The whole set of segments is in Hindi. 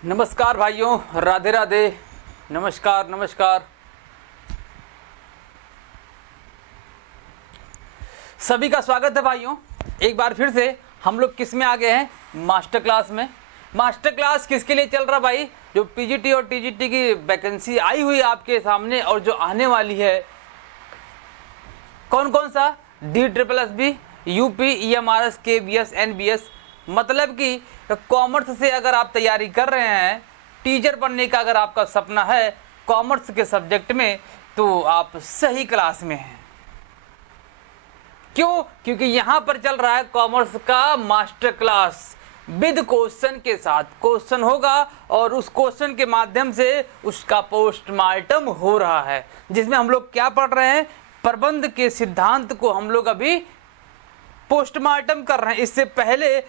नमस्कार भाइयों, राधे राधे, नमस्कार नमस्कार। सभी का स्वागत है भाइयों। एक बार फिर से हम लोग किस में आ गए हैं? मास्टर क्लास में। मास्टर क्लास किसके लिए चल रहा भाई? जो पीजीटी और टीजीटी की वैकेंसी आई हुई आपके सामने और जो आने वाली है, कौन कौन सा? DSSB, UP, EMRS, KBS, NBS। मतलब कि कॉमर्स से अगर आप तैयारी कर रहे हैं, टीचर बनने का अगर आपका सपना है कॉमर्स के सब्जेक्ट में, तो आप सही क्लास में हैं। क्यों? क्योंकि यहाँ पर चल रहा है कॉमर्स का मास्टर क्लास विद क्वेश्चन के साथ। क्वेश्चन होगा और उस क्वेश्चन के माध्यम से उसका पोस्टमार्टम हो रहा है, जिसमें हम लोग क्या पढ़ रहे हैं? प्रबंध के सिद्धांत को हम लोग अभी पोस्टमार्टम कर रहे हैं। इससे पहले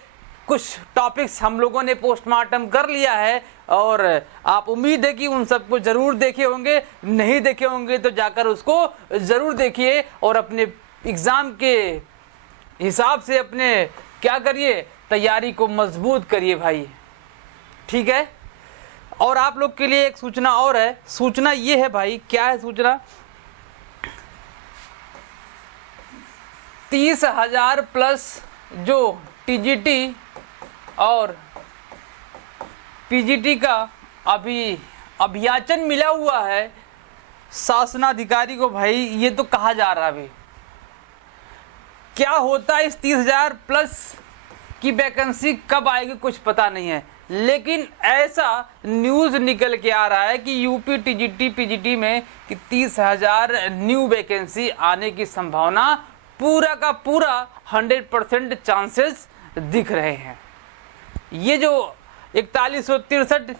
कुछ टॉपिक्स हम लोगों ने पोस्टमार्टम कर लिया है और आप उम्मीद है कि उन सबको जरूर देखे होंगे। नहीं देखे होंगे तो जाकर उसको जरूर देखिए और अपने एग्जाम के हिसाब से अपने क्या करिए, तैयारी को मजबूत करिए भाई, ठीक है। और आप लोग के लिए एक सूचना और है। सूचना ये है भाई, क्या है सूचना? 30,000 प्लस जो टीजीटी और पीजीटी का अभी अभियाचन मिला हुआ है शासनाधिकारी को भाई, ये तो कहा जा रहा है अभी क्या होता है। इस 30,000 प्लस की वैकेंसी कब आएगी कुछ पता नहीं है, लेकिन ऐसा न्यूज़ निकल के आ रहा है कि यूपी टीजीटी पीजीटी में कि 30,000 न्यू वैकेंसी आने की संभावना पूरा का पूरा 100% चांसेस दिख रहे हैं। ये जो 4163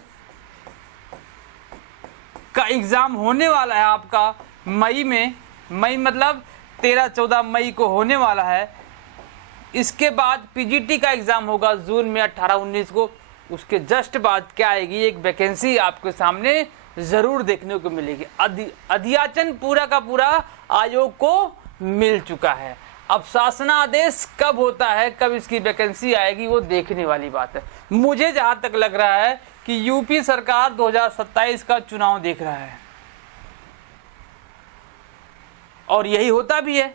का एग्ज़ाम होने वाला है आपका मई में, मई मतलब 13-14 मई को होने वाला है। इसके बाद पीजीटी का एग्ज़ाम होगा जून में 18-19 को। उसके जस्ट बाद क्या आएगी? एक वैकेंसी आपके सामने ज़रूर देखने को मिलेगी। अध्याचन पूरा का पूरा आयोग को मिल चुका है। अब शासनादेश कब होता है, कब इसकी वैकेंसी आएगी, वो देखने वाली बात है। मुझे जहां तक लग रहा है कि यूपी सरकार 2027 का चुनाव देख रहा है और यही होता भी है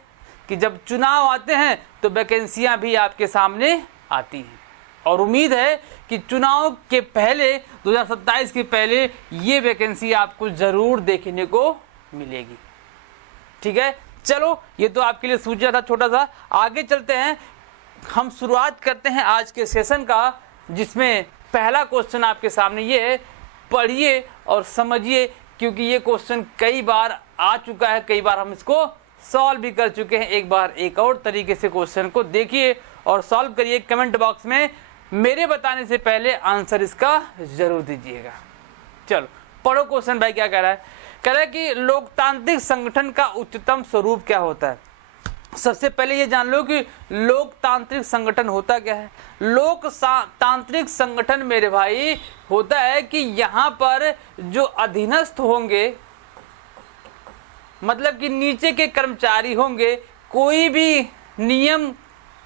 कि जब चुनाव आते हैं तो वैकेंसियां भी आपके सामने आती हैं। और उम्मीद है कि चुनाव के पहले 2027 के पहले ये वैकेंसी आपको जरूर देखने को मिलेगी, ठीक है। चलो, ये तो आपके लिए सूचना था छोटा सा। आगे चलते हैं, हम शुरुआत करते हैं आज के सेशन का, जिसमें पहला क्वेश्चन आपके सामने ये है। पढ़िए और समझिए, क्योंकि ये क्वेश्चन कई बार आ चुका है, कई बार हम इसको सॉल्व भी कर चुके हैं। एक बार एक और तरीके से क्वेश्चन को देखिए और सॉल्व करिए। कमेंट बॉक्स में मेरे बताने से पहले आंसर इसका जरूर दीजिएगा। चलो पढ़ो क्वेश्चन भाई क्या कह रहा है। कह रहा है कि लोकतांत्रिक संगठन का उच्चतम स्वरूप क्या होता है। सबसे पहले ये जान लो कि लोकतांत्रिक संगठन होता क्या है। लोकतांत्रिक संगठन मेरे भाई होता है कि यहाँ पर जो अधीनस्थ होंगे, मतलब कि नीचे के कर्मचारी होंगे, कोई भी नियम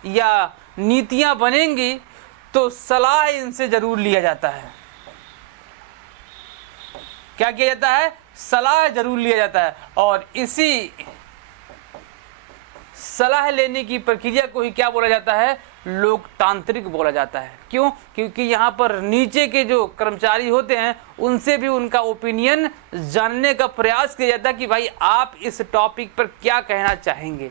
या नीतियां बनेंगी तो सलाह इनसे जरूर लिया जाता है। क्या किया जाता है? सलाह जरूर लिया जाता है। और इसी सलाह लेने की प्रक्रिया को ही क्या बोला जाता है? लोकतांत्रिक बोला जाता है। क्यों? क्योंकि यहाँ पर नीचे के जो कर्मचारी होते हैं उनसे भी उनका ओपिनियन जानने का प्रयास किया जाता है कि भाई आप इस टॉपिक पर क्या कहना चाहेंगे।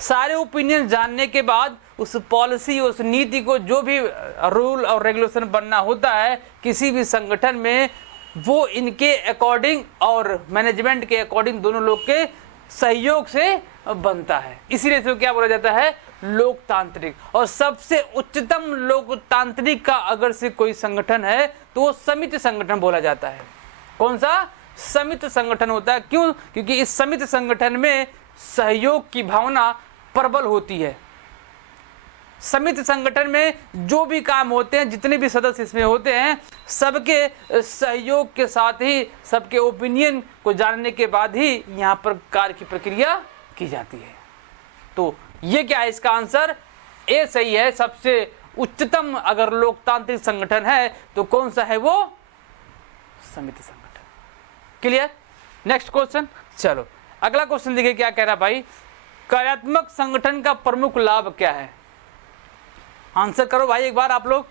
सारे ओपिनियन जानने के बाद उस पॉलिसी, उस नीति को, जो भी रूल और रेगुलेशन बनना होता है किसी भी संगठन में, वो इनके अकॉर्डिंग और मैनेजमेंट के अकॉर्डिंग दोनों लोग के सहयोग से बनता है। इसीलिए इसको क्या बोला जाता है? लोकतांत्रिक। और सबसे उच्चतम लोकतांत्रिक का अगर से कोई संगठन है तो वो समिति संगठन बोला जाता है। कौन सा? समिति संगठन होता है। क्यों? क्योंकि इस समिति संगठन में सहयोग की भावना प्रबल होती है। समिति संगठन में जो भी काम होते हैं, जितने भी सदस्य इसमें होते हैं, सबके सहयोग के साथ ही, सबके ओपिनियन को जानने के बाद ही यहाँ पर कार्य की प्रक्रिया की जाती है। तो ये क्या है? इसका आंसर ए सही है। सबसे उच्चतम अगर लोकतांत्रिक संगठन है तो कौन सा है वो? समिति संगठन। क्लियर? Next question. चलो अगला क्वेश्चन देखिए क्या कह रहा भाई, कार्यात्मक संगठन का प्रमुख लाभ क्या है? आंसर करो भाई एक बार आप लोग।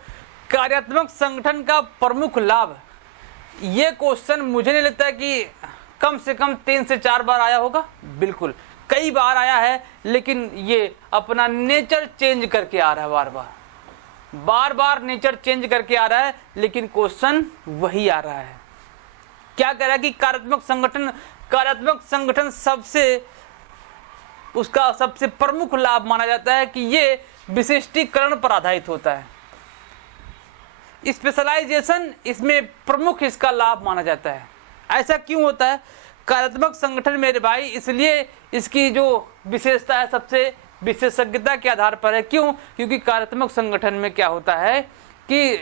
कार्यात्मक संगठन का प्रमुख लाभ, ये क्वेश्चन मुझे नहीं लगता है कि कम से कम 3 से 4 बार आया होगा। बिल्कुल कई बार आया है, लेकिन ये अपना नेचर चेंज करके आ रहा है, बार बार नेचर चेंज करके आ रहा है, लेकिन क्वेश्चन वही आ रहा है। क्या कह रहा है कि कार्यात्मक संगठन उसका सबसे प्रमुख लाभ माना जाता है कि ये विशिष्टीकरण पर आधारित होता है। स्पेशलाइजेशन इसमें प्रमुख इसका लाभ माना जाता है। ऐसा क्यों होता है? कार्यात्मक संगठन मेरे भाई इसलिए इसकी जो विशेषता है सबसे विशेषज्ञता के आधार पर है। क्यों? क्योंकि कार्यात्मक संगठन में क्या होता है कि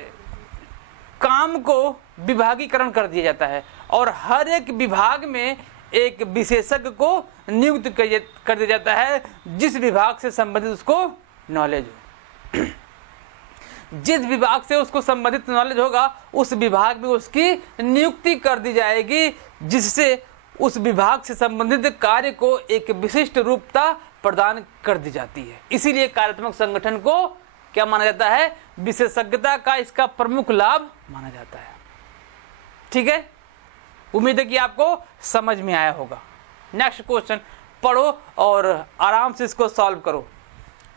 काम को विभागीकरण कर दिया जाता है और हर एक विभाग में एक विशेषज्ञ को नियुक्त कर दिया जाता है, जिस विभाग से संबंधित उसको नॉलेज हो। जिस विभाग से उसको संबंधित नॉलेज होगा उस विभाग में उसकी नियुक्ति कर दी जाएगी, जिससे उस विभाग से संबंधित कार्य को एक विशिष्ट रूपता प्रदान कर दी जाती है। इसीलिए कार्यात्मक संगठन को क्या माना जाता है? विशेषज्ञता का इसका प्रमुख लाभ माना जाता है। ठीक है, उम्मीद है कि आपको समझ में आया होगा। नेक्स्ट क्वेश्चन पढ़ो और आराम से इसको सॉल्व करो।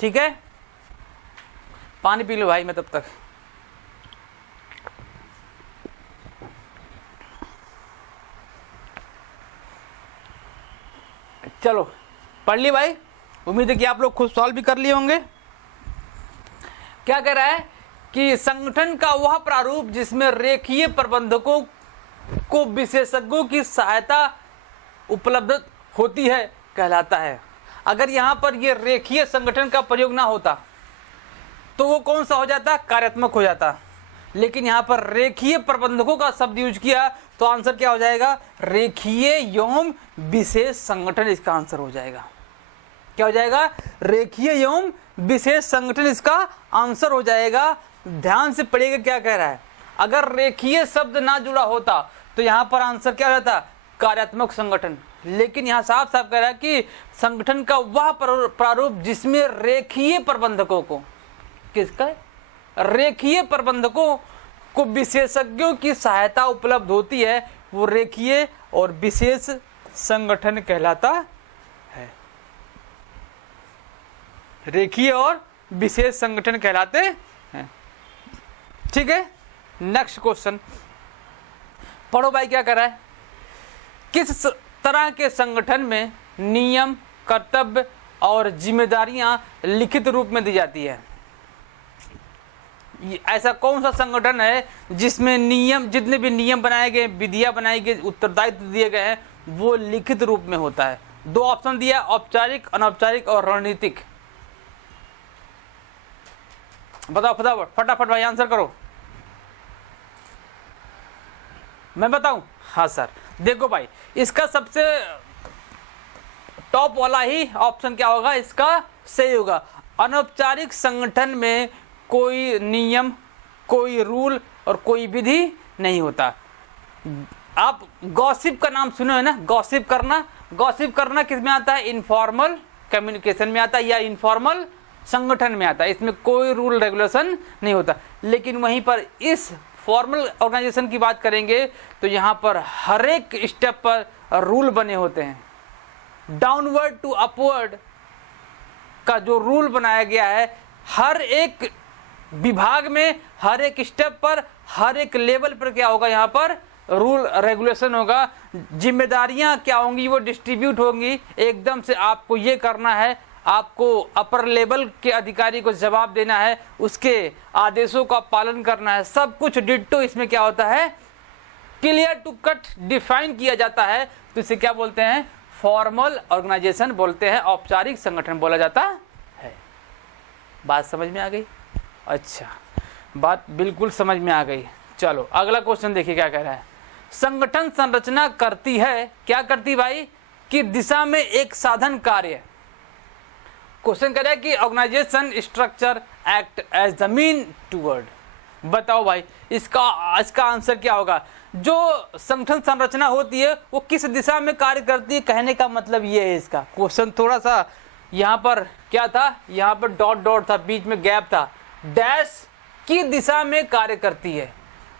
ठीक है, पानी पी लो भाई मैं तब तक। चलो पढ़ ली भाई, उम्मीद है कि आप लोग खुद सॉल्व भी कर लिए होंगे। क्या कह रहा है कि संगठन का वह प्रारूप जिसमें रेखीय प्रबंधकों को विशेषज्ञों की सहायता उपलब्ध होती है कहलाता है। अगर यहां पर यह रेखीय संगठन का प्रयोग ना होता तो वो कौन सा हो जाता? कार्यात्मक हो जाता। लेकिन यहां पर रेखीय प्रबंधकों का शब्द यूज किया तो आंसर क्या हो जाएगा? रेखीय एवं विशेष संगठन इसका आंसर हो जाएगा। क्या हो जाएगा? रेखीय एवं विशेष संगठन इसका आंसर हो जाएगा। ध्यान से पढ़िएगा क्या कह रहा है। अगर रेखीय शब्द ना जुड़ा होता तो यहां पर आंसर क्या रहता? कार्यात्मक संगठन। लेकिन यहां साफ साफ कह रहा है कि संगठन का वह प्रारूप जिसमें रेखीय प्रबंधकों को, किसका? रेखीय प्रबंधकों को विशेषज्ञों की सहायता उपलब्ध होती है, वो रेखीय और विशेष संगठन कहलाता है। रेखीय और विशेष संगठन कहलाते हैं। ठीक है, नेक्स्ट क्वेश्चन पढ़ो भाई। क्या कर रहा है? किस तरह के संगठन में नियम, कर्तव्य और जिम्मेदारियां लिखित रूप में दी जाती है? ऐसा कौन सा संगठन है जिसमें नियम, जितने भी नियम बनाए गए, विधियां बनाई गई, उत्तरदायित्व दिए गए हैं, वो लिखित रूप में होता है? 2 ऑप्शन दिया, औपचारिक, अनौपचारिक और रणनीतिक। बताओ फटाफट फटाफट भाई आंसर करो। मैं बताऊं? हाँ सर, देखो भाई इसका सबसे टॉप वाला ही ऑप्शन क्या होगा? इसका सही होगा। अनौपचारिक संगठन में कोई नियम, कोई रूल और कोई विधि नहीं होता। आप गॉसिप का नाम सुने है ना? गॉसिप करना किस में आता है? इनफॉर्मल कम्युनिकेशन में आता है या इनफॉर्मल संगठन में आता है। इसमें कोई रूल रेगुलेशन नहीं होता। लेकिन वहीं पर इस फॉर्मल ऑर्गेनाइजेशन की बात करेंगे तो यहाँ पर हर एक स्टेप पर रूल बने होते हैं। डाउनवर्ड टू अपवर्ड का जो रूल बनाया गया है, हर एक विभाग में, हर एक स्टेप पर, हर एक लेवल पर क्या होगा? यहाँ पर रूल रेगुलेशन होगा। जिम्मेदारियां क्या होंगी? वो डिस्ट्रीब्यूट होंगी। एकदम से आपको ये करना है, आपको अपर लेवल के अधिकारी को जवाब देना है, उसके आदेशों का पालन करना है। सब कुछ डिट्टो इसमें क्या होता है? क्लियर टू कट डिफाइन किया जाता है। तो इसे क्या बोलते हैं? फॉर्मल ऑर्गेनाइजेशन बोलते हैं, औपचारिक संगठन बोला जाता है। बात समझ में आ गई? अच्छा, बात बिल्कुल समझ में आ गई। चलो अगला क्वेश्चन देखिए क्या कह रहा है। संगठन संरचना करती है, क्या करती भाई? कि दिशा में एक साधन कार्य क्वेश्चन कर रहा है कि organisation structure act as the mean toward. बताओ भाई इसका आंसर क्या होगा। जो संगठन संरचना होती है वो किस दिशा में कार्य करती है, कहने का मतलब ये है इसका। क्वेश्चन थोड़ा सा यहाँ पर क्या था, यहाँ पर डॉट डॉट था, बीच में गैप था। डैश की दिशा में कार्य करती है,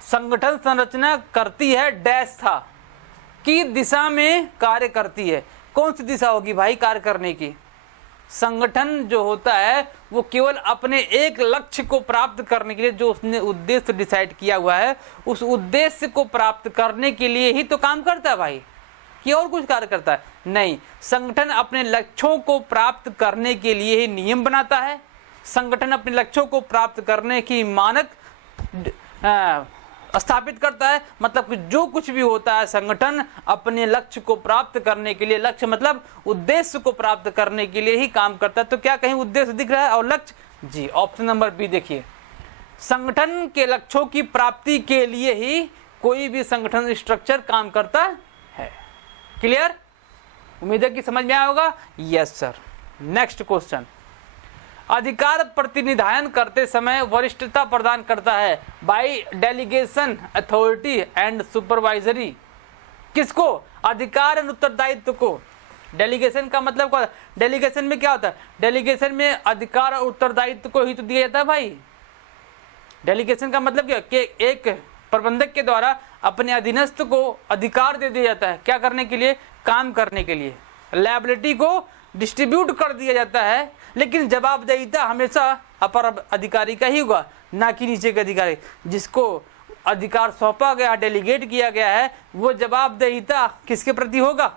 संगठन संरचना करती है डैश था, की दिशा में कार्य करती है। कौन सी दिशा होगी भाई कार्य करने की। संगठन जो होता है वो केवल अपने एक लक्ष्य को प्राप्त करने के लिए, जो उसने उद्देश्य डिसाइड किया हुआ है, उस उद्देश्य को प्राप्त करने के लिए ही तो काम करता है भाई, कि और कुछ कार्य करता है नहीं। संगठन अपने लक्ष्यों को प्राप्त करने के लिए ही नियम बनाता है, संगठन अपने लक्ष्यों को प्राप्त करने की मानक स्थापित करता है। मतलब कि जो कुछ भी होता है संगठन अपने लक्ष्य को प्राप्त करने के लिए, लक्ष्य मतलब उद्देश्य को प्राप्त करने के लिए ही काम करता है। तो क्या कहीं उद्देश्य दिख रहा है और लक्ष्य? जी, ऑप्शन नंबर बी देखिए, संगठन के लक्ष्यों की प्राप्ति के लिए ही कोई भी संगठन स्ट्रक्चर काम करता है। क्लियर? उम्मीद है कि समझ में आया होगा। Yes sir. नेक्स्ट क्वेश्चन, अधिकार प्रतिनिधान करते समय वरिष्ठता प्रदान करता है by delegation authority and supervisory. किसको? अधिकार और उत्तरदायित्व को। डेलीगेशन का मतलब क्या? डेलीगेशन में क्या होता है? डेलीगेशन में अधिकार और उत्तरदायित्व को ही तो दिया जाता है भाई। डेलीगेशन का मतलब क्या? कि एक प्रबंधक के द्वारा अपने अधीनस्थ को अधिकार दे दिया जाता है, क्या करने के लिए? काम करने के लिए। लायबिलिटी को डिस्ट्रीब्यूट कर दिया जाता है, लेकिन जवाबदेहिता हमेशा अपर अधिकारी का ही होगा, ना कि नीचे के अधिकारी। जिसको अधिकार सौंपा गया, डेलीगेट किया गया है, वो जवाबदेहिता किसके प्रति होगा?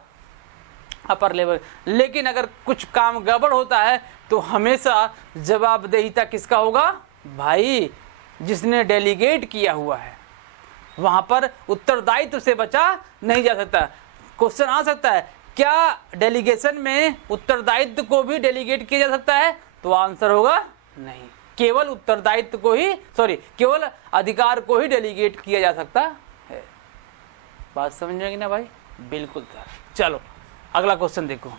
Upper level. लेकिन अगर कुछ काम गड़बड़ होता है तो हमेशा जवाबदेहिता किसका होगा? भाई जिसने डेलीगेट किया हुआ है। वहां पर उत्तरदायित्व से बचा नहीं जा सकता। क्वेश्चन आ सकता है, क्या डेलीगेशन में उत्तरदायित्व को भी डेलीगेट किया जा सकता है? तो आंसर होगा नहीं, केवल उत्तरदायित्व को ही, केवल अधिकार को ही डेलीगेट किया जा सकता है। बात समझ में आई ना भाई? बिल्कुल सर। चलो अगला क्वेश्चन देखो।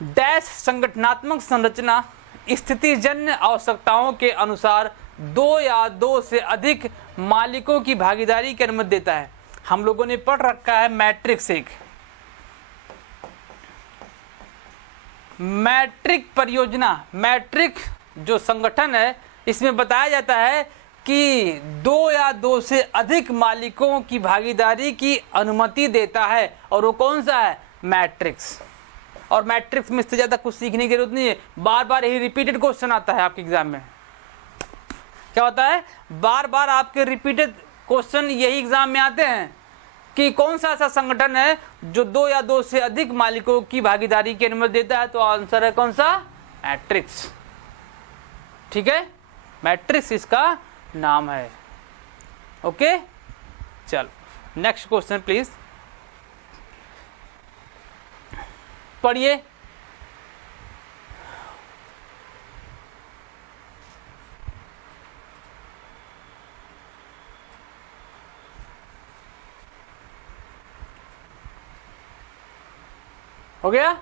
डैश संगठनात्मक संरचना स्थितिजन्य आवश्यकताओं के अनुसार 2 या 2 से अधिक मालिकों की भागीदारी की अनुमति देता है। हम लोगों ने पढ़ रखा है मैट्रिक्स। एक मैट्रिक परियोजना, मैट्रिक जो संगठन है, इसमें बताया जाता है कि 2 या 2 से अधिक मालिकों की भागीदारी की अनुमति देता है। और वो कौन सा है? मैट्रिक्स। और मैट्रिक्स में इससे ज्यादा कुछ सीखने की जरूरत नहीं है, बार बार यही रिपीटेड क्वेश्चन आता है आपके एग्जाम में। क्या होता है? बार बार आपके रिपीटेड क्वेश्चन यही एग्जाम में आते हैं कि कौन सा ऐसा संगठन है जो 2 या 2 से अधिक मालिकों की भागीदारी की अनुमति देता है। तो आंसर है कौन सा? मैट्रिक्स। ठीक है, मैट्रिक्स इसका नाम है। ओके, चलो नेक्स्ट क्वेश्चन प्लीज पढ़िए। हो गया?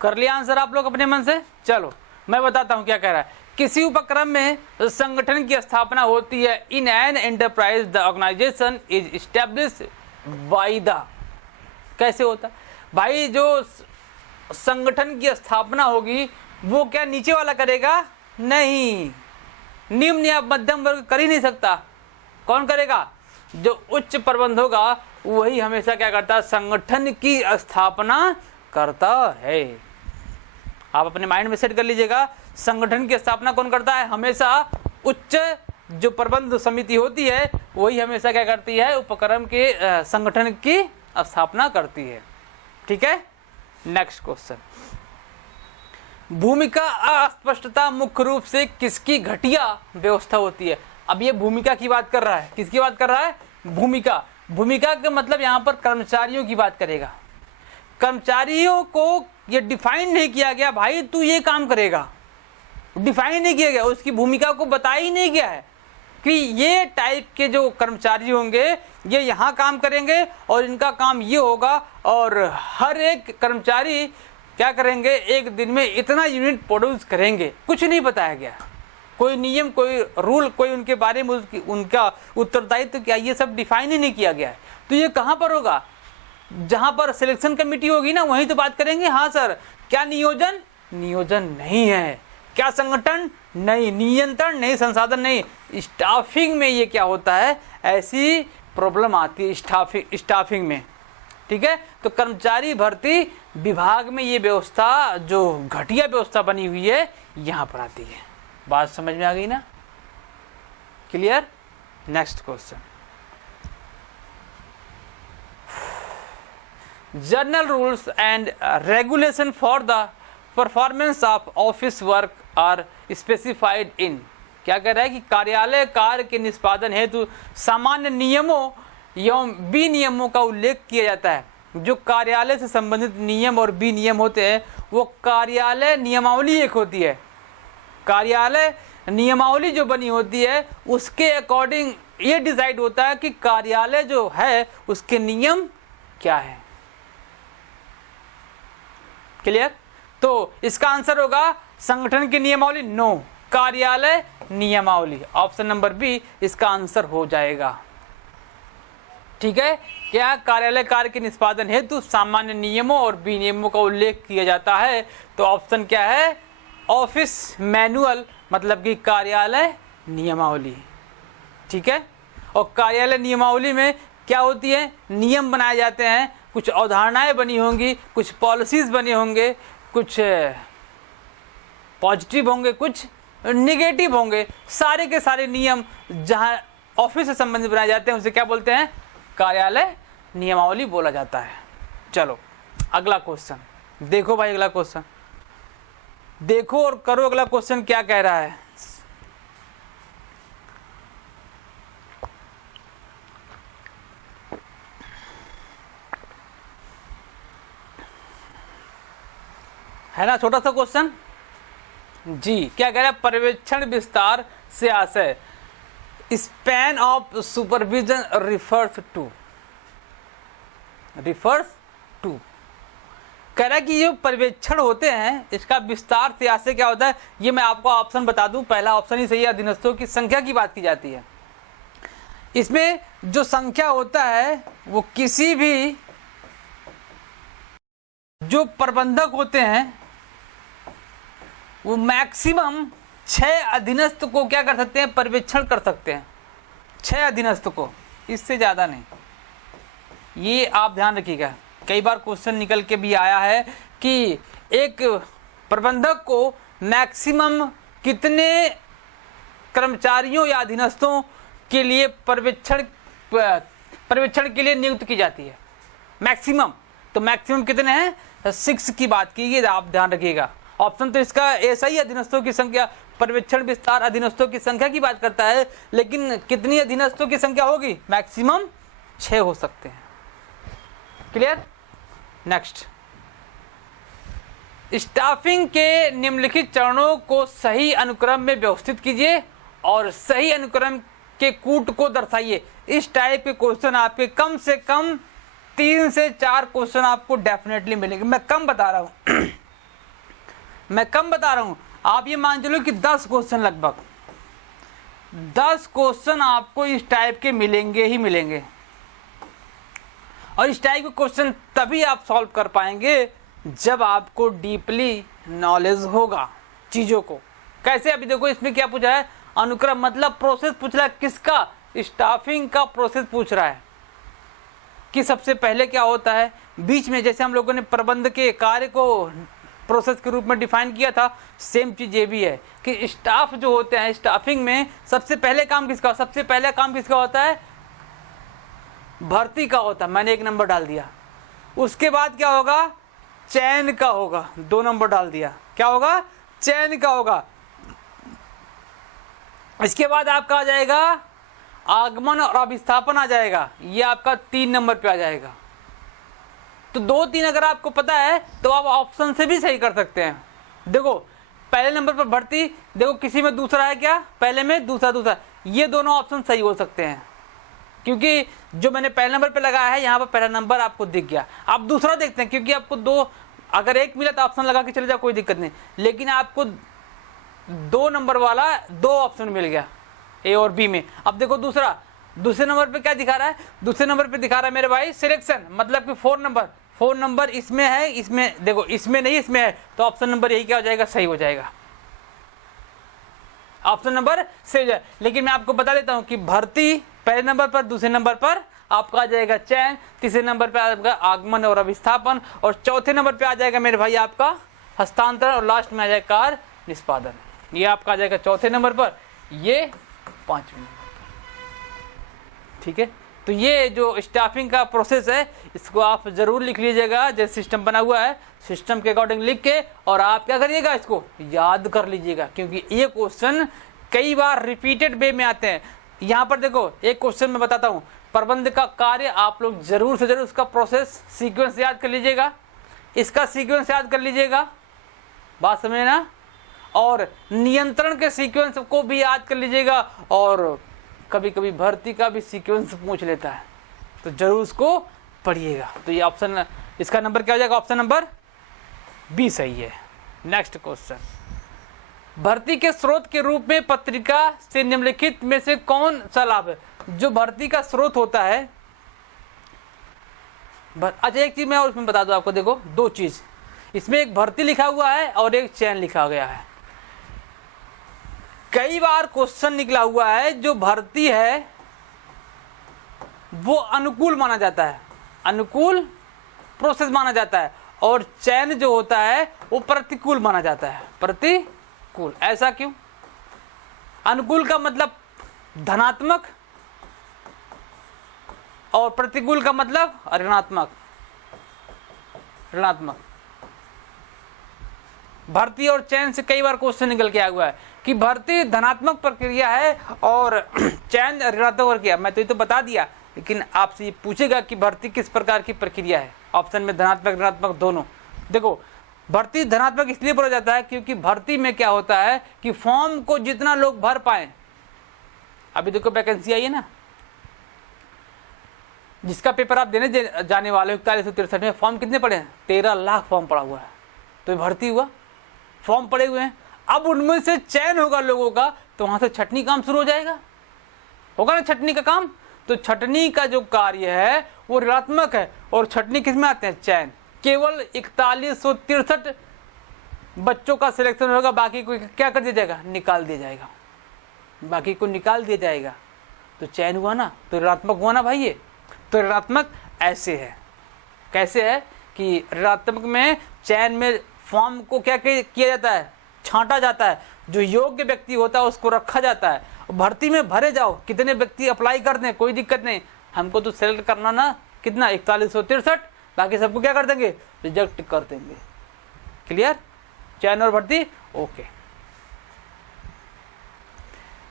कर लिया आंसर आप लोग अपने मन से? चलो मैं बताता हूं क्या कह रहा है। किसी उपक्रम में संगठन की स्थापना होती है। In an enterprise the organisation is established by the. कैसे होता भाई? जो संगठन की स्थापना होगी वो क्या नीचे वाला करेगा? नहीं, निम्न या मध्यम वर्ग कर ही नहीं सकता। कौन करेगा? जो उच्च प्रबंध होगा वही हमेशा क्या करता है? संगठन की स्थापना करता है। आप अपने माइंड में सेट कर लीजिएगा, संगठन की स्थापना कौन करता है? हमेशा उच्च जो प्रबंध समिति होती है वही हमेशा क्या करती है? उपक्रम के संगठन की स्थापना करती है। ठीक है, नेक्स्ट क्वेश्चन। भूमिका अस्पष्टता मुख्य रूप से किसकी घटिया व्यवस्था होती है? अब ये भूमिका की बात कर रहा है। किसकी बात कर रहा है? भूमिका। भूमिका का मतलब यहाँ पर कर्मचारियों की बात करेगा। कर्मचारियों को ये डिफाइन नहीं किया गया भाई तू ये काम करेगा, डिफाइन नहीं किया गया, उसकी भूमिका को बताया ही नहीं गया है कि ये टाइप के जो कर्मचारी होंगे ये यहाँ काम करेंगे और इनका काम ये होगा। और हर एक कर्मचारी क्या करेंगे, एक दिन में इतना यूनिट प्रोड्यूस करेंगे, कुछ नहीं बताया गया, कोई नियम, कोई रूल, कोई उनके बारे में उनका उत्तरदायित्व क्या, ये सब डिफाइन ही नहीं किया गया है। तो ये कहाँ पर होगा, जहाँ पर सिलेक्शन कमेटी होगी ना, वहीं तो बात करेंगे। हाँ सर, क्या नियोजन, नियोजन नहीं है, क्या संगठन नहीं, नियंत्रण नहीं, संसाधन नहीं। स्टाफिंग में ये क्या होता है, ऐसी प्रॉब्लम आती है स्टाफिंग में, ठीक है। तो कर्मचारी भर्ती विभाग में ये व्यवस्था, जो घटिया व्यवस्था बनी हुई है, यहाँ पर आती है। बात समझ में आ गई ना, clear. Next question, general rules and regulation for the performance of office work are specified in, क्या कह रहा है कि कार्यालय कार्य के निष्पादन हेतु सामान्य नियमों एवं विनियमों का उल्लेख किया जाता है। जो कार्यालय से संबंधित नियम और विनियम होते हैं, वो कार्यालय नियमावली एक होती है, कार्यालय नियमावली जो बनी होती है उसके अकॉर्डिंग ये डिसाइड होता है कि कार्यालय जो है उसके नियम क्या है। क्लियर। तो इसका आंसर होगा संगठन की नियमावली, नो, कार्यालय नियमावली। ऑप्शन नंबर बी इसका आंसर हो जाएगा, ठीक है। क्या कार्यालय कार्य के निष्पादन हेतु सामान्य नियमों और विनियमों का उल्लेख किया जाता है, तो ऑप्शन क्या है, ऑफिस मैनुअल, मतलब कि कार्यालय नियमावली, ठीक है। और कार्यालय नियमावली में क्या होती है, नियम बनाए जाते हैं, कुछ अवधारणाएं बनी होंगी, कुछ पॉलिसीज बने होंगे, कुछ पॉजिटिव होंगे, कुछ निगेटिव होंगे। सारे के सारे नियम जहां ऑफिस से संबंधित बनाए जाते हैं उसे क्या बोलते हैं, कार्यालय नियमावली बोला जाता है। चलो अगला क्वेश्चन देखो भाई, अगला क्वेश्चन देखो और करो। अगला क्वेश्चन क्या कह रहा है, है ना, छोटा सा क्वेश्चन जी। क्या कह रहा है, पर्यवेक्षण विस्तार से आशय span of supervision refers to कह रहा है कि जो पर्यवेक्षण होते हैं इसका विस्तार से आशय क्या होता है। ये मैं आपको ऑप्शन बता दूं, पहला ऑप्शन ही सही है, अधीनस्थों की संख्या की बात की जाती है। इसमें जो संख्या होता है वो किसी भी जो प्रबंधक होते हैं वो मैक्सिमम 6 अधीनस्थ को क्या कर सकते हैं, पर्यवेक्षण कर सकते हैं, 6 अधीनस्थ को, इससे ज्यादा नहीं। ये आप ध्यान रखिएगा, कई बार क्वेश्चन निकल के भी आया है कि एक प्रबंधक को मैक्सिमम कितने कर्मचारियों या अधीनस्थों के लिए पर्यवेक्षण के लिए नियुक्त की जाती है, मैक्सिमम। तो मैक्सिमम कितने हैं, 6 की बात की गई, आप ध्यान रखिएगा। ऑप्शन तो इसका ऐसा ही, अधीनस्थों की संख्या, पर्यवेक्षण विस्तार अधीनस्थों की संख्या की बात करता है, लेकिन कितनी अधीनस्थों की संख्या होगी, मैक्सिमम 6 हो सकते हैं। क्लियर। नेक्स्ट, स्टाफिंग के निम्नलिखित चरणों को सही अनुक्रम में व्यवस्थित कीजिए और सही अनुक्रम के कूट को दर्शाइए। इस टाइप के क्वेश्चन आपके कम से कम 3 से 4 क्वेश्चन आपको डेफिनेटली मिलेंगे। मैं कम बता रहा हूं मैं कम बता रहा हूं, आप ये मान चलो कि 10 क्वेश्चन, लगभग 10 क्वेश्चन आपको इस टाइप के मिलेंगे ही मिलेंगे। और इस टाइप के क्वेश्चन तभी आप सॉल्व कर पाएंगे जब आपको डीपली नॉलेज होगा चीजों को। कैसे, अभी देखो इसमें क्या पूछा है, अनुक्रम मतलब प्रोसेस पूछ रहा है, किसका, स्टाफिंग का प्रोसेस पूछ रहा है कि सबसे पहले क्या होता है, बीच में जैसे हम लोगों ने प्रबंध के कार्य को प्रोसेस के रूप में डिफाइन किया था, सेम चीज ये भी है कि स्टाफ जो होते हैं, स्टाफिंग में सबसे पहले काम किसका, सबसे पहला काम किसका होता है, भर्ती का होता है, मैंने 1 नंबर डाल दिया। उसके बाद क्या होगा, चयन का होगा, 2 नंबर डाल दिया। क्या होगा, चयन का होगा। इसके बाद आपका आ जाएगा आगमन और अभिस्थापन आ जाएगा, ये आपका 3 नंबर पे आ जाएगा। तो 2-3 अगर आपको पता है तो आप ऑप्शन से भी सही कर सकते हैं। देखो पहले नंबर पर भर्ती, देखो किसी में दूसरा है क्या, पहले में दूसरा, ये दोनों ऑप्शन सही हो सकते हैं क्योंकि जो मैंने पहले नंबर पे लगाया है यहाँ पर पहला नंबर आपको दिख गया। आप दूसरा देखते हैं क्योंकि आपको 2 अगर एक मिला तो ऑप्शन लगा के चले जाओ, कोई दिक्कत नहीं। लेकिन आपको 2 नंबर वाला 2 ऑप्शन मिल गया ए और बी में। अब देखो दूसरे नंबर पे क्या दिखा रहा है, दूसरे नंबर पे दिखा रहा है मेरे भाई सिलेक्शन, मतलब कि 4 नंबर इसमें है, इसमें देखो इसमें नहीं इसमें है, तो ऑप्शन नंबर यही क्या हो जाएगा, सही हो जाएगा, ऑप्शन नंबर सही हो जाएगा। लेकिन मैं आपको बता देता हूं कि भर्ती पहले नंबर पर, दूसरे नंबर पर आपका आ जाएगा चयन, तीसरे नंबर पे आपका आगमन और अभिस्थापन, और चौथे नंबर पे आ जाएगा मेरे भाई आपका हस्तांतरण, और लास्ट में आ जाएगा कार्य निष्पादन। ये आपका आ जाएगा चौथे नंबर पर, ये 5वें नंबर पर। ठीक है, तो ये जो स्टाफिंग का प्रोसेस है इसको आप जरूर लिख लीजिएगा, जैसे सिस्टम बना हुआ है सिस्टम के अकॉर्डिंग लिख के, और आप क्या करिएगा, इसको याद कर लीजिएगा, क्योंकि ये क्वेश्चन कई बार रिपीटेड वे में आते हैं। यहाँ पर देखो एक क्वेश्चन मैं बताता हूँ, प्रबंध का कार्य, आप लोग जरूर से जरूर उसका प्रोसेस सीक्वेंस याद कर लीजिएगा, इसका सीक्वेंस याद कर लीजिएगा, बात समझे ना, और नियंत्रण के सीक्वेंस को भी याद कर लीजिएगा, और कभी कभी भर्ती का भी सीक्वेंस पूछ लेता है, तो जरूर उसको पढ़िएगा। तो ये ऑप्शन, इसका नंबर क्या हो जाएगा, ऑप्शन नंबर बी सही है। नेक्स्ट क्वेश्चन, भर्ती के स्रोत के रूप में पत्रिका से निम्नलिखित में से कौन सा लाभ है। जो भर्ती का स्रोत होता है, अच्छा एक चीज मैं और इसमें बता दूं आपको, देखो 2 चीज, इसमें एक भर्ती लिखा हुआ है और एक चयन लिखा गया है। कई बार क्वेश्चन निकला हुआ है जो भर्ती है वो अनुकूल माना जाता है, अनुकूल प्रोसेस माना जाता है, और चयन जो होता है वो प्रतिकूल माना जाता है, प्रतिकूल। ऐसा क्यों? अनुकूल का मतलब धनात्मक और प्रतिकूल का मतलब ऋणात्मक, ऋणात्मक। भर्ती और चयन से कई बार क्वेश्चन निकल के आया हुआ है कि भर्ती धनात्मक प्रक्रिया है और चयन ऋणात्मक प्रक्रिया। मैं तो ये तो बता दिया, लेकिन आपसे ये पूछेगा कि भर्ती किस प्रकार की प्रक्रिया है, ऑप्शन में धनात्मक ऋणात्मक दोनों। देखो भर्ती धनात्मक इसलिए बोला जाता है क्योंकि भर्ती में क्या होता है कि फॉर्म को जितना लोग भर पाए, अभी देखो वैकेंसी आई है ना, जिसका पेपर आप देने जाने वाले हो 4163 में, फॉर्म कितने पड़े हैं, 13 लाख फॉर्म पड़ा हुआ है, तो ये भर्ती हुआ, फॉर्म पड़े हुए हैं। अब उनमें से चयन होगा लोगों का, तो वहां से छटनी काम शुरू हो जाएगा, होगा ना छटनी का काम। तो छटनी का जो कार्य है वो ऋणात्मक है, और छटनी किस में आते हैं, चयन। केवल 4163 बच्चों का सिलेक्शन होगा, बाकी को क्या कर दिया जाएगा, निकाल दिया जाएगा, बाकी को निकाल दिया जाएगा, तो चयन हुआ ना, तो ऋणात्मक हुआ ना भाई ये। तो ऋणात्मक ऐसे है, कैसे है कि ऋणात्मक में चयन में फॉर्म को क्या किया जाता है, छांटा जाता है, जो योग्य व्यक्ति होता है उसको रखा जाता है। भर्ती में भरे जाओ, कितने व्यक्ति अप्लाई करते हैं कोई दिक्कत नहीं, हमको तो सेलेक्ट करना ना कितना 4163, बाकी सबको क्या कर देंगे, रिजेक्ट कर देंगे। क्लियर, चयन और भर्ती ओके।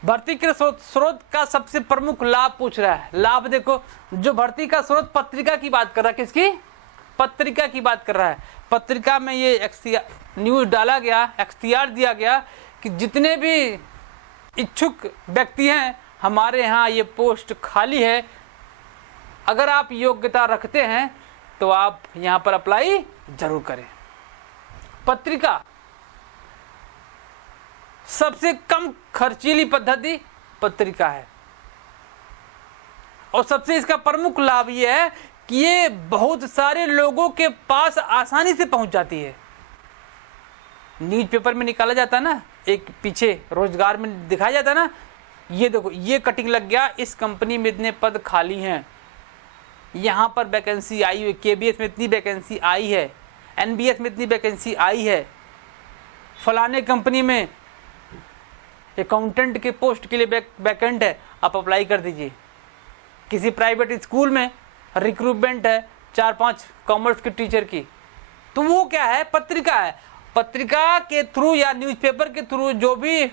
भर्ती के स्रोत का सबसे प्रमुख लाभ पूछ रहा है। लाभ देखो, जो भर्ती का स्रोत पत्रिका की बात कर रहा है, किसकी, पत्रिका की बात कर रहा है। पत्रिका में ये न्यूज डाला गया, एक्सटीआर दिया गया कि जितने भी इच्छुक व्यक्ति हैं हमारे यहाँ ये पोस्ट खाली है, अगर आप योग्यता रखते हैं तो आप यहाँ पर अप्लाई जरूर करें। पत्रिका सबसे कम खर्चीली पद्धति पत्रिका है, और सबसे इसका प्रमुख लाभ ये है कि ये बहुत सारे लोगों के पास आसानी से पहुंच जाती है। न्यूज़पेपर में निकाला जाता है ना, एक पीछे रोजगार में दिखाया जाता है ना, ये देखो ये कटिंग लग गया, इस कंपनी में इतने पद खाली हैं, यहाँ पर वैकेंसी आई हुई, केबीएस में इतनी वैकेंसी आई है, एनबीएस में इतनी वैकेंसी आई है, फलाने कंपनी में अकाउंटेंट के पोस्ट के लिए वैकेंट है, आप अप्लाई कर दीजिए। किसी प्राइवेट स्कूल में रिक्रूटमेंट है 4-5 कॉमर्स के टीचर की, तो वो क्या है, पत्रिका है। पत्रिका के थ्रू या न्यूज़पेपर के थ्रू जो भी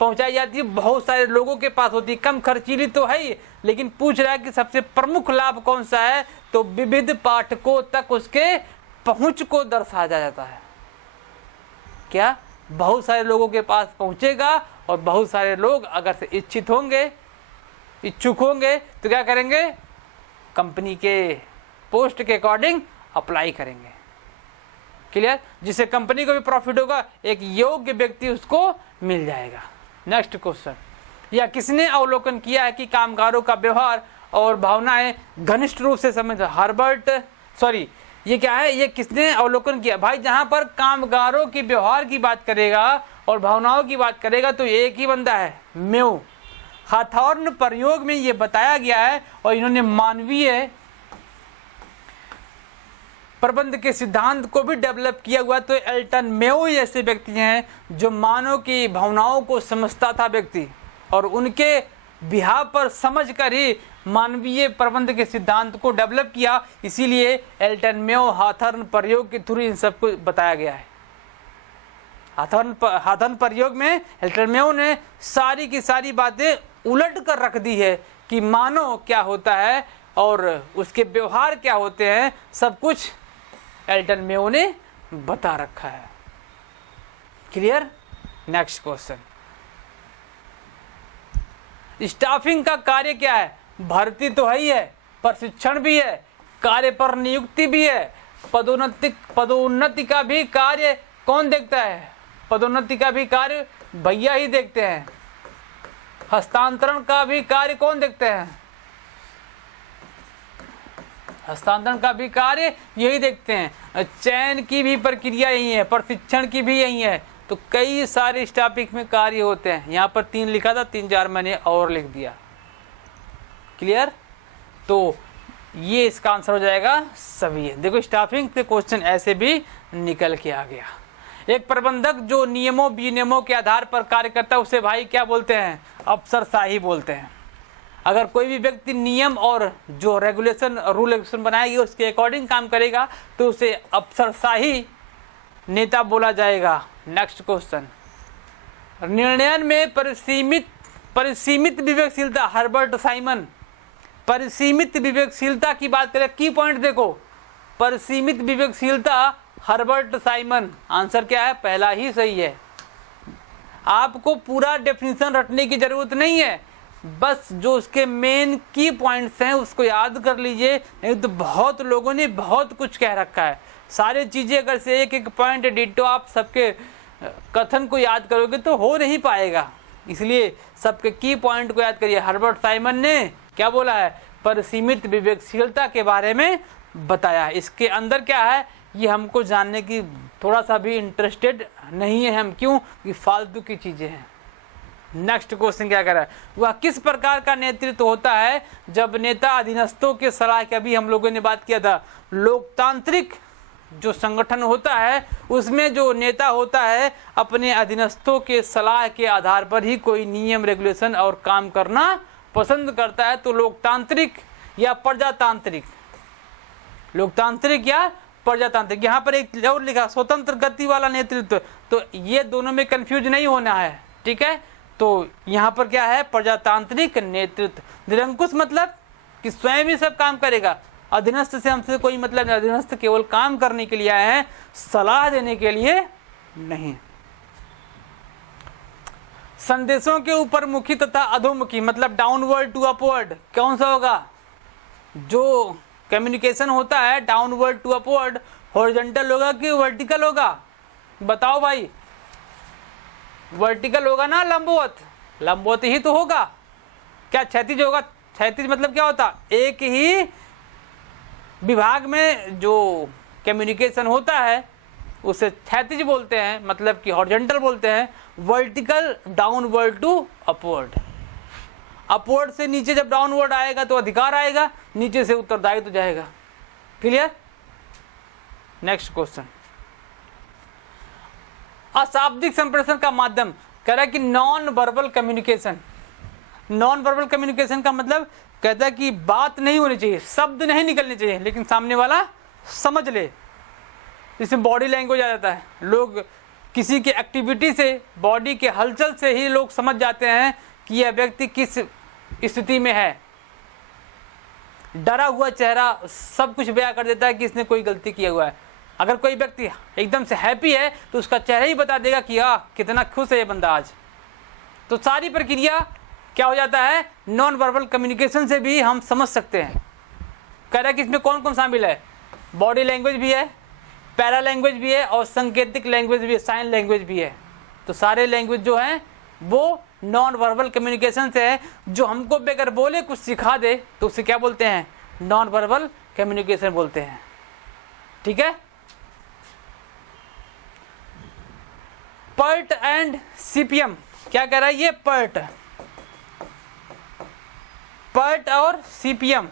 पहुंचाई जाती है बहुत सारे लोगों के पास होती है, कम खर्चीली तो है ही, लेकिन पूछ रहा है कि सबसे प्रमुख लाभ कौन सा है, तो विविध पाठकों तक उसके पहुंच को दर्शाया जाता है। क्या, बहुत सारे लोगों के पास पहुंचेगा, और बहुत सारे लोग अगर से इच्छुक होंगे तो क्या करेंगे, कंपनी के पोस्ट के अकॉर्डिंग अप्लाई करेंगे। क्लियर, जिससे कंपनी को भी प्रॉफिट होगा, एक योग्य व्यक्ति उसको मिल जाएगा। नेक्स्ट क्वेश्चन, या किसने अवलोकन किया है कि कामगारों का व्यवहार और भावनाएं घनिष्ठ रूप से ये क्या है, ये किसने अवलोकन किया? भाई जहां पर कामगारों के व्यवहार की बात करेगा और भावनाओं की बात करेगा तो एक ही बंदा है, मेयो। हाथॉर्न प्रयोग में ये बताया गया है और इन्होंने मानवीय प्रबंध के सिद्धांत को भी डेवलप किया हुआ। तो एल्टन मेयो ऐसे व्यक्ति हैं जो मानव की भावनाओं को समझता था व्यक्ति, और उनके बिहाव पर समझ कर ही मानवीय प्रबंध के सिद्धांत को डेवलप किया। इसीलिए एल्टन मेयो हाथॉर्न प्रयोग के थ्रू इन सबको बताया गया है। हाथॉर्न प्रयोग में एल्टन मेयो ने सारी की सारी बातें उलट कर रख दी है कि मानव क्या होता है और उसके व्यवहार क्या होते हैं, सब कुछ एल्टन मेयो ने बता रखा है। क्लियर। नेक्स्ट क्वेश्चन, स्टाफिंग का कार्य क्या है? भर्ती तो है ही है, प्रशिक्षण भी है, कार्य पर नियुक्ति भी है, पदोन्नति का भी कार्य कौन देखता है? पदोन्नति का भी कार्य भैया ही देखते हैं। हस्तांतरण का भी कार्य कौन देखते हैं? हस्तांतरण का भी कार्य यही देखते हैं। चयन की भी प्रक्रिया यही है, प्रशिक्षण की भी यही है। तो कई सारे स्टाफिंग में कार्य होते हैं। यहाँ पर 3 लिखा था, 3-4 मैंने और लिख दिया। क्लियर। तो ये इसका आंसर हो जाएगा सभी है। देखो स्टाफिंग के क्वेश्चन ऐसे भी निकल के आ गया। एक प्रबंधक जो नियमों विनियमों के आधार पर कार्य करता है उसे भाई क्या बोलते हैं? अफसरशाही बोलते हैं। अगर कोई भी व्यक्ति नियम और जो रूल रेगुलेशन बनाएगी उसके अकॉर्डिंग काम करेगा तो उसे अफसरशाही नेता बोला जाएगा। नेक्स्ट क्वेश्चन, निर्णयन में परिसीमित विवेकशीलता। हर्बर्ट साइमन, परिसीमित विवेकशीलता की बात करें, की पॉइंट देखो, परिसीमित विवेकशीलता हर्बर्ट साइमन। आंसर क्या है? पहला ही सही है। आपको पूरा डेफिनेशन रटने की जरूरत नहीं है, बस जो उसके मेन की पॉइंट्स हैं उसको याद कर लीजिए। नहीं तो बहुत लोगों ने बहुत कुछ कह रखा है। सारी चीजें अगर से एक पॉइंट डिटो आप सबके कथन को याद करोगे तो हो नहीं पाएगा। इसलिए सबके की पॉइंट को याद करिए। हर्बर्ट साइमन ने क्या बोला है? परिसीमित विवेकशीलता के बारे में बताया। इसके अंदर क्या है ये हमको जानने की थोड़ा सा भी इंटरेस्टेड नहीं है हम। क्यों? कि फालतू की चीजें हैं। नेक्स्ट क्वेश्चन क्या कर रहा है? वह किस प्रकार का नेतृत्व होता है जब नेता अधीनस्थों के सलाह की, अभी हम लोगों ने बात किया था, लोकतांत्रिक जो संगठन होता है उसमें जो नेता होता है अपने अधीनस्थों के सलाह के आधार पर ही कोई नियम रेगुलेशन और काम करना पसंद करता है। तो लोकतांत्रिक या प्रजातांत्रिक, लोकतांत्रिक या प्रजातांत्रिक। यहाँ पर एक और लिखा स्वतंत्र गति वाला नेतृत्व, तो ये दोनों में कंफ्यूज नहीं होना है, ठीक है। तो यहाँ पर क्या है? प्रजातांत्रिक नेतृत्व। निरंकुश मतलब कि स्वयं ही सब काम करेगा। अधीनस्थ से हमसे कोई मतलब नहीं, अधीनस्थ केवल काम करने के लिए आए हैं, सलाह देने के लिए नहीं। संदेशों के ऊपरमुखी तथा अधोमुखी मतलब डाउनवर्ड टू अपवर्ड कौन सा होगा? जो कम्युनिकेशन होता है डाउनवर्ड टू अपवर्ड, हॉरिजॉन्टल होगा कि वर्टिकल होगा? बताओ भाई। वर्टिकल होगा ना लंबवत? लंबवत ही तो होगा। क्या क्षैतिज होगा? क्षैतिज मतलब क्या होता? एक ही विभाग में जो कम्युनिकेशन होता है उसे क्षैतिज बोलते हैं, मतलब कि हॉरिजॉन्टल बोलते हैं। Vertical downward to upward. Upward से नीचे जब डाउनवर्ड आएगा तो अधिकार आएगा, नीचे से उत्तरदायित्व जाएगा। क्लियर। नेक्स्ट क्वेश्चन, अशाब्दिक संप्रेषण का माध्यम कह रहा है कि non verbal communication. Non verbal communication का मतलब कहता है कि बात नहीं होनी चाहिए, शब्द नहीं निकलने चाहिए, लेकिन सामने वाला समझ ले। इसमें बॉडी लैंग्वेज आ जाता है। लोग किसी की एक्टिविटी से, बॉडी के हलचल से ही लोग समझ जाते हैं कि यह व्यक्ति किस स्थिति में है। डरा हुआ चेहरा सब कुछ बयां कर देता है कि इसने कोई गलती किया हुआ है। अगर कोई व्यक्ति एकदम से हैप्पी है तो उसका चेहरा ही बता देगा कि हाँ कितना खुश है ये बंदा आज। तो सारी प्रक्रिया क्या हो जाता है? नॉन वर्बल कम्युनिकेशन से भी हम समझ सकते हैं। कह रहा है कि इसमें कौन कौन शामिल है? बॉडी लैंग्वेज भी है, पैरा लैंग्वेज भी है और संकेतिक लैंग्वेज भी है, साइन लैंग्वेज भी है। तो सारे लैंग्वेज जो हैं वो नॉन वर्बल कम्युनिकेशन से है। जो हमको बगैर बोले कुछ सिखा दे तो उसे क्या बोलते हैं? नॉन वर्बल कम्युनिकेशन बोलते हैं। ठीक है। पर्ट एंड सीपीएम क्या कह रहा है ये? पर्ट और सीपीएम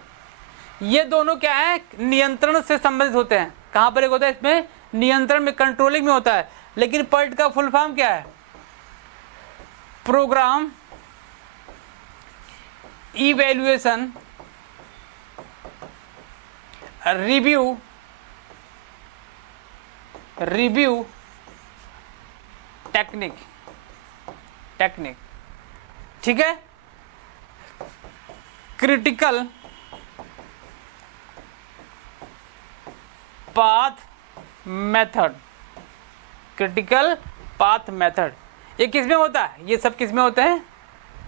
ये दोनों क्या है? नियंत्रण से संबंधित होते हैं। कहां पर एक होता है इसमें? नियंत्रण में, कंट्रोलिंग में होता है। लेकिन पर्ट का फुल फॉर्म क्या है? Program evaluation review technique. ठीक है। Critical path method. ये किसमें होता है? ये सब किसमें होते हैं?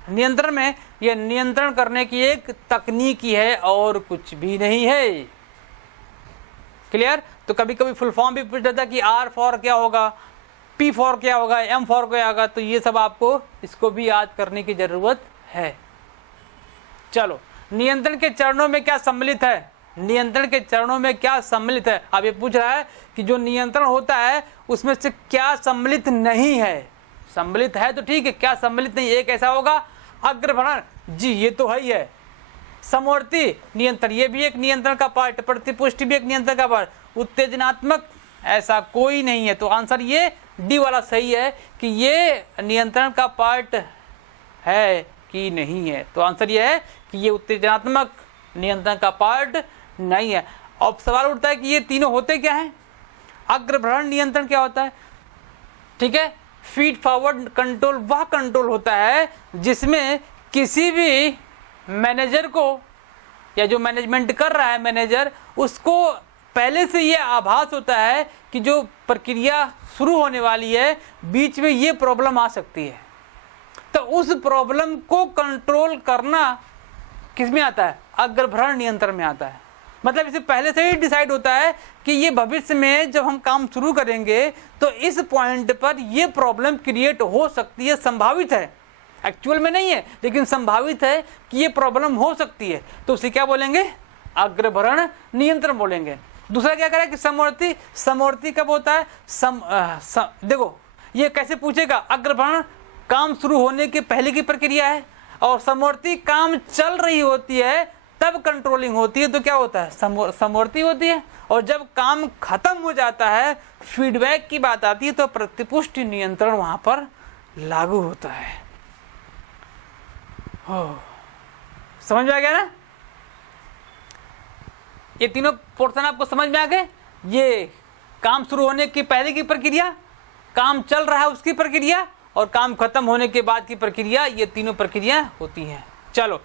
नियंत्रण में। ये नियंत्रण करने की एक तकनीकी है और कुछ भी नहीं है। क्लियर? तो कभी कभी फुल फॉर्म भी पूछ जाता है कि आर फॉर क्या होगा, पी फॉर क्या होगा, एम फॉर क्या होगा। तो ये सब आपको इसको भी याद करने की जरूरत है। चलो, नियंत्रण के चरणों में क्या सम्मिलित है? अब ये पूछ रहा है कि जो नियंत्रण होता है उसमें से क्या सम्मिलित नहीं है। सम्मिलित है तो ठीक है, क्या सम्मिलित नहीं? एक ऐसा होगा अग्रभरण, जी ये तो है ही है। समवर्ती नियंत्रण ये भी एक नियंत्रण का पार्ट, प्रतिपुष्टि भी एक नियंत्रण का पार्ट। उत्तेजनात्मक ऐसा कोई नहीं है। तो आंसर ये डी वाला सही है कि ये नियंत्रण का पार्ट है कि नहीं है। तो आंसर ये है कि ये उत्तेजनात्मक नियंत्रण का पार्ट नहीं है। अब सवाल उठता है कि ये तीनों होते क्या हैं? अग्रभरण नियंत्रण क्या होता है? ठीक है। फीड फॉरवर्ड कंट्रोल वह कंट्रोल होता है जिसमें किसी भी मैनेजर को या जो मैनेजमेंट कर रहा है मैनेजर, उसको पहले से ये आभास होता है कि जो प्रक्रिया शुरू होने वाली है बीच में ये प्रॉब्लम आ सकती है। तो उस प्रॉब्लम को कंट्रोल करना किसमें आता है? अग्रभरण नियंत्रण में आता है। मतलब इसे पहले से ही डिसाइड होता है कि ये भविष्य में जब हम काम शुरू करेंगे तो इस पॉइंट पर ये प्रॉब्लम क्रिएट हो सकती है, संभावित है, एक्चुअल में नहीं है लेकिन संभावित है कि ये प्रॉब्लम हो सकती है। तो उसे क्या बोलेंगे? अग्रभरण नियंत्रण बोलेंगे। दूसरा क्या करें कि समवर्ती कब होता है? देखो ये कैसे पूछेगा? अग्रभरण काम शुरू होने के पहले की प्रक्रिया है और समवर्ती काम चल रही होती है तब कंट्रोलिंग होती है। तो क्या होता है? समवर्ती होती है। और जब काम खत्म हो जाता है, फीडबैक की बात आती है, तो प्रतिपुष्टि नियंत्रण वहां पर लागू होता है। समझ में आ गया ना? ये तीनों पोर्शन आपको समझ में आ गए। ये काम शुरू होने की पहले की प्रक्रिया, काम चल रहा है उसकी प्रक्रिया और काम खत्म होने के बाद की प्रक्रिया, ये तीनों प्रक्रिया होती हैं। चलो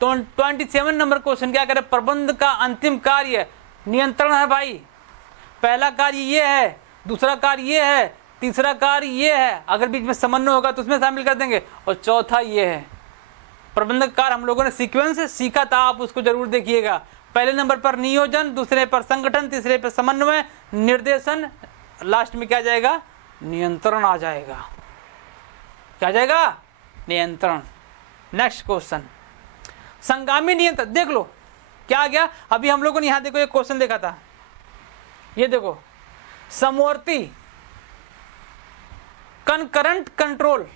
तो 27 नंबर क्वेश्चन क्या करे? प्रबंध का अंतिम कार्य नियंत्रण है भाई। पहला कार्य ये है, दूसरा कार्य ये है, तीसरा कार्य ये है, अगर बीच में समन्वय होगा तो उसमें शामिल कर देंगे, और चौथा ये है। प्रबंधक कार्य हम लोगों ने सीक्वेंस सीखा था, आप उसको जरूर देखिएगा। पहले नंबर पर नियोजन, दूसरे पर संगठन, तीसरे पर समन्वय, निर्देशन, लास्ट में क्या जाएगा? नियंत्रण आ जाएगा। क्या जाएगा? नियंत्रण। नेक्स्ट क्वेश्चन, संगामी नियंत्रण। देख लो क्या आ गया। अभी हम लोगों ने यहां देखो एक क्वेश्चन देखा था, ये देखो समवर्ती कंकरंट कंट्रोल।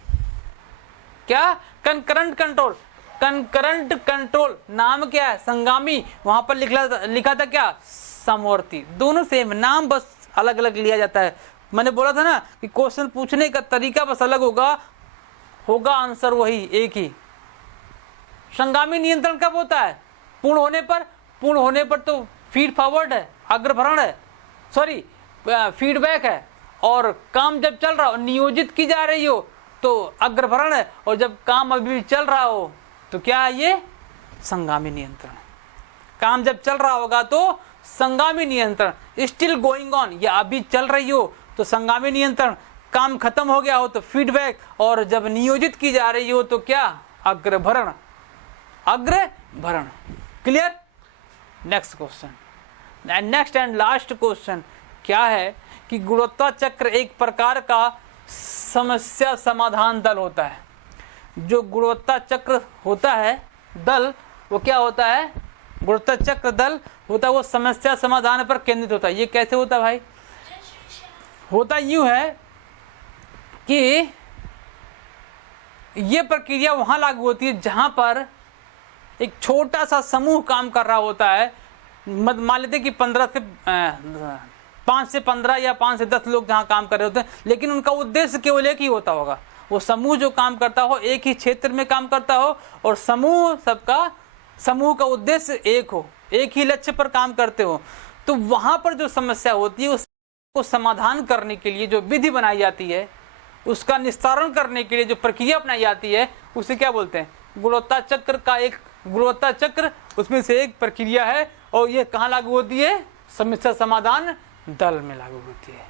क्या? Concurrent control. कंकरंट कंट्रोल नाम क्या है? संगामी। वहां पर लिखा था क्या? समवर्ती। दोनों सेम, नाम बस अलग अलग लिया जाता है। मैंने बोला था ना कि क्वेश्चन पूछने का तरीका बस अलग होगा आंसर वही एक ही। संगामी नियंत्रण कब होता है? पूर्ण होने पर तो फीड फॉरवर्ड है, अग्रभरण है, सॉरी फीडबैक है। और काम जब चल रहा हो, नियोजित की जा रही हो तो अग्रभरण है, और जब काम अभी चल रहा हो तो क्या है? ये संगामी नियंत्रण। काम जब चल रहा होगा तो संगामी नियंत्रण। स्टिल गोइंग ऑन, या अभी चल रही हो तो संगामी नियंत्रण। काम खत्म हो गया हो तो फीडबैक, और जब नियोजित की जा रही हो तो क्या? अग्रभरण। Clear? Next question, next and last question, क्या है कि गुणवत्ता चक्र एक प्रकार का समस्या समाधान दल होता है। जो गुणवत्ता चक्र होता है दल, वो क्या होता है, गुणवत्ता चक्र दल होता है वो समस्या समाधान पर केंद्रित होता है। ये कैसे होता है भाई? होता यूं है कि ये प्रक्रिया वहां लागू होती है जहां पर एक छोटा सा समूह काम कर रहा होता है। मान लेते कि 5 से 15 या 5 से 10 लोग जहां काम कर रहे होते हैं, लेकिन उनका उद्देश्य केवल एक ही होता होगा। वो समूह जो काम करता हो एक ही क्षेत्र में काम करता हो और समूह का उद्देश्य एक हो, एक ही लक्ष्य पर काम करते हो। तो वहां पर जो समस्या होती है उसको समाधान करने के लिए जो विधि बनाई जाती है, उसका निस्तारण करने के लिए जो प्रक्रिया अपनाई जाती है, उसे क्या बोलते हैं? गुणवत्ता चक्र का एक गुणवत्ता चक्र उसमें से एक प्रक्रिया है। और ये कहाँ लागू होती है? समस्या समाधान दल में लागू होती है।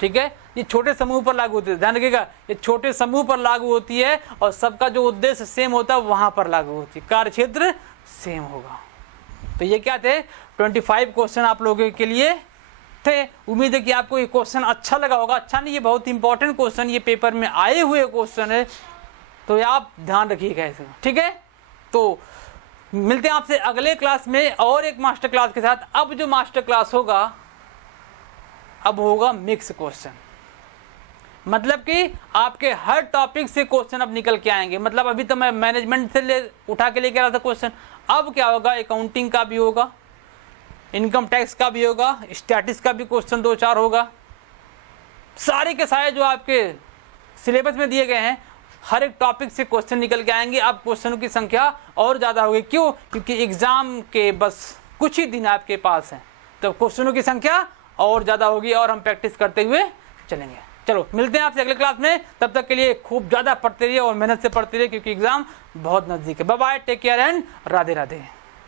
ठीक है, ये छोटे समूह पर लागू होती है, ध्यान रखिएगा, ये छोटे समूह पर लागू होती है और सबका जो उद्देश्य सेम होता है वहां पर लागू होती है, कार्य क्षेत्र सेम होगा। तो ये क्या थे? 25 क्वेश्चन आप लोगों के लिए थे। उम्मीद है कि आपको ये क्वेश्चन अच्छा लगा होगा। अच्छा नहीं, ये बहुत इंपॉर्टेंट क्वेश्चन, ये पेपर में आए हुए क्वेश्चन है, तो आप ध्यान रखिएगा इसे। ठीक है, तो मिलते हैं आपसे अगले क्लास में और एक मास्टर क्लास के साथ। अब जो मास्टर क्लास होगा, अब होगा मिक्स क्वेश्चन, मतलब कि आपके हर टॉपिक से क्वेश्चन अब निकल के आएंगे। मतलब अभी तो मैं मैनेजमेंट से उठा के लेके आ रहा था क्वेश्चन, अब क्या होगा? अकाउंटिंग का भी होगा, इनकम टैक्स का भी होगा, स्टैटिस्टिक्स का भी क्वेश्चन 2-4 होगा। सारे के सारे जो आपके सिलेबस में दिए गए हैं, हर एक टॉपिक से क्वेश्चन निकल के आएंगे। अब क्वेश्चनों की संख्या और ज़्यादा होगी। क्यों? क्योंकि एग्जाम के बस कुछ ही दिन आपके पास हैं, तो क्वेश्चनों की संख्या और ज़्यादा होगी और हम प्रैक्टिस करते हुए चलेंगे। चलो मिलते हैं आपसे अगले क्लास में, तब तक के लिए खूब ज़्यादा पढ़ते रहिए और मेहनत से पढ़ते रहिए, क्योंकि एग्जाम बहुत नज़दीक है। Bye bye, take care and Radhe Radhe.